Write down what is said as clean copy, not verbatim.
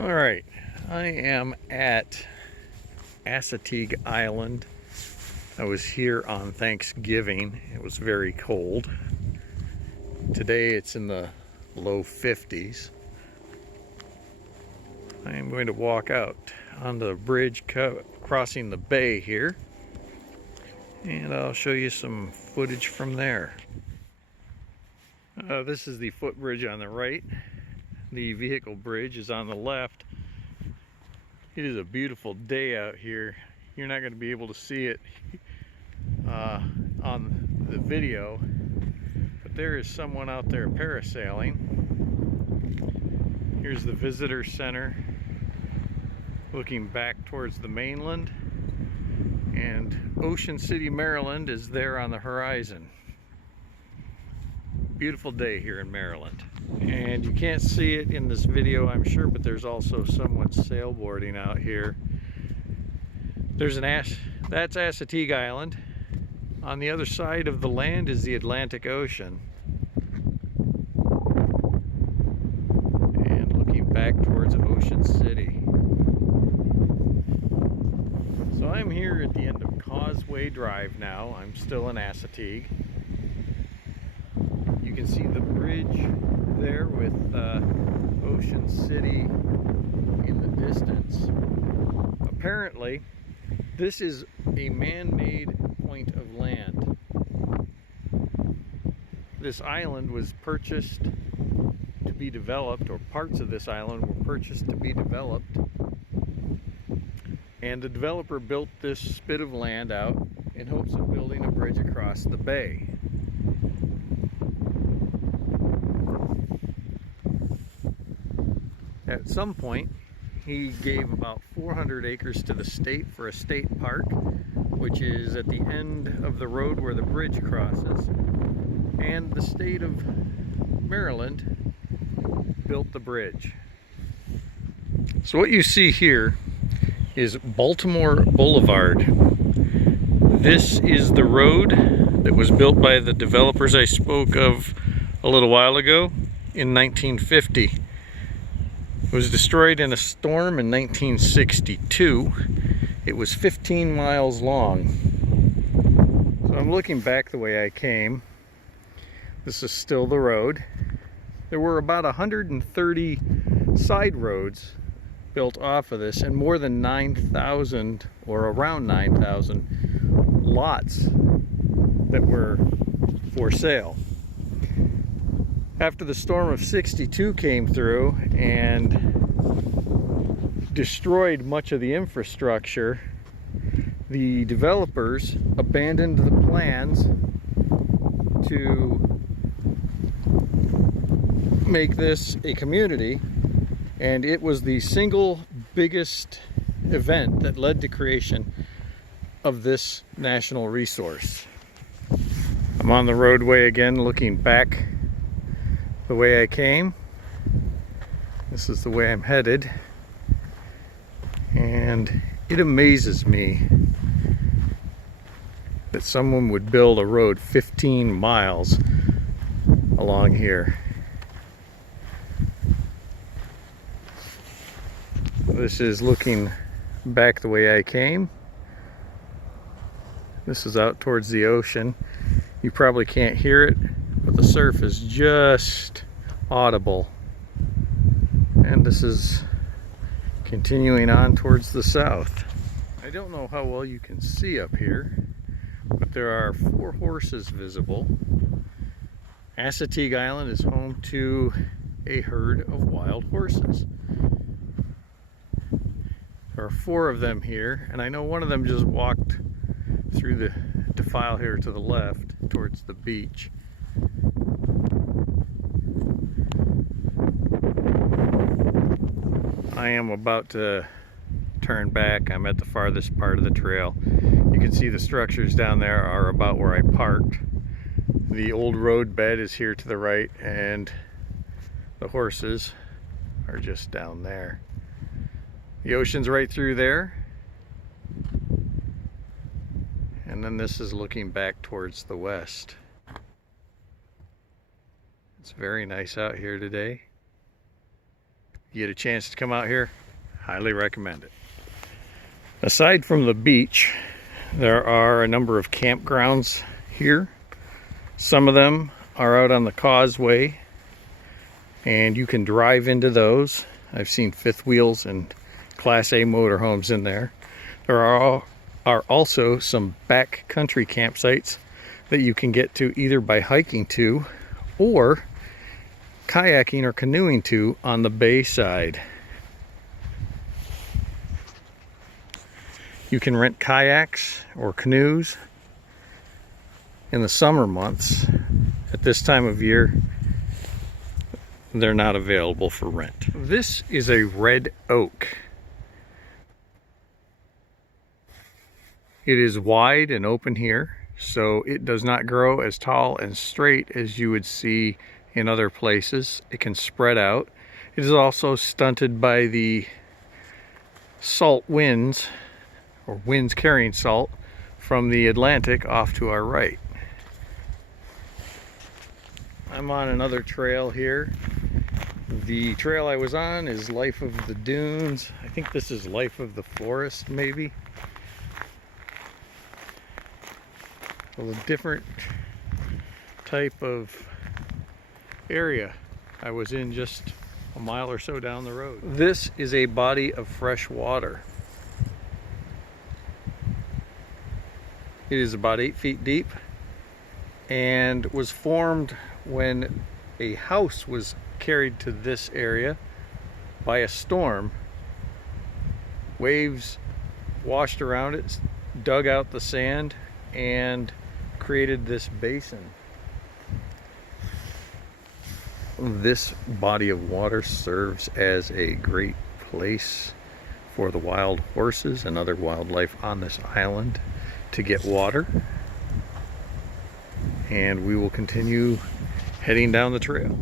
All right, I am at Assateague Island. I was here on Thanksgiving. It was very cold. Today it's in the low 50s. I am going to walk out on the bridge crossing the bay here, and I'll show you some footage from there. This is the footbridge on the right. The vehicle bridge is on the left. It is a beautiful day out here. You're not going to be able to see it on the video, but there is someone out there parasailing. Here's the visitor center looking back towards the mainland, and Ocean City, Maryland is there on the horizon. Beautiful day here in Maryland. And you can't see it in this video, I'm sure, but there's also someone sailboarding out here. There's that's Assateague Island. On the other side of the land is the Atlantic Ocean. And looking back towards Ocean City. So I'm here at the end of Causeway Drive now. I'm still in Assateague. You can see the bridge there with Ocean City in the distance. Apparently, this is a man-made point of land. This island was purchased to be developed, or parts of this island were purchased to be developed, and the developer built this bit of land out in hopes of building a bridge across the bay. At some point, he gave about 400 acres to the state for a state park, which is at the end of the road where the bridge crosses, and the state of Maryland built the bridge. So what you see here is Baltimore Boulevard. This is the road that was built by the developers I spoke of a little while ago in 1950. It was destroyed in a storm in 1962. It was 15 miles long. So I'm looking back the way I came. This is still the road. There were about 130 side roads built off of this, and more than 9,000 or around 9,000 lots that were for sale. After the storm of 62 came through and destroyed much of the infrastructure, the developers abandoned the plans to make this a community, and it was the single biggest event that led to creation of this national resource. I'm on the roadway again, looking back the way I came. This is the way I'm headed, and it amazes me that someone would build a road 15 miles along here. This is looking back the way I came. This is out towards the ocean. You probably can't hear it, but the surf is just audible. And this is continuing on towards the south. I don't know how well you can see up here, but there are 4 horses visible. Assateague Island is home to a herd of wild horses. There are 4 of them here, and I know one of them just walked through the defile here to the left towards the beach. I am about to turn back. I'm at the farthest part of the trail. You can see the structures down there are about where I parked. The old road bed is here to the right, and the horses are just down there. The ocean's right through there. And then this is looking back towards the west. It's very nice out here today. you get a chance to come out here, highly recommend it. Aside from the beach, there are a number of campgrounds here. Some of them are out on the causeway, and you can drive into those. I've seen fifth wheels and Class A motorhomes in there. There are also some backcountry campsites that you can get to either by hiking to or kayaking or canoeing to on the bay side. You can rent kayaks or canoes in the summer months. At this time of year, they're not available for rent. This is a red oak. It is wide and open here, so it does not grow as tall and straight as you would see in other places. It can spread out. It is also stunted by the salt winds, or winds carrying salt from the Atlantic off to our right. I'm on another trail here. The trail I was on is Life of the Dunes. I think this is Life of the Forest, maybe. Well, a different type of area I was in just a mile or so down the road. This is a body of fresh water. It is about 8 feet deep and was formed when a house was carried to this area by a storm. Waves washed around it, dug out the sand, and created this basin. This body of water serves as a great place for the wild horses and other wildlife on this island to get water. And we will continue heading down the trail.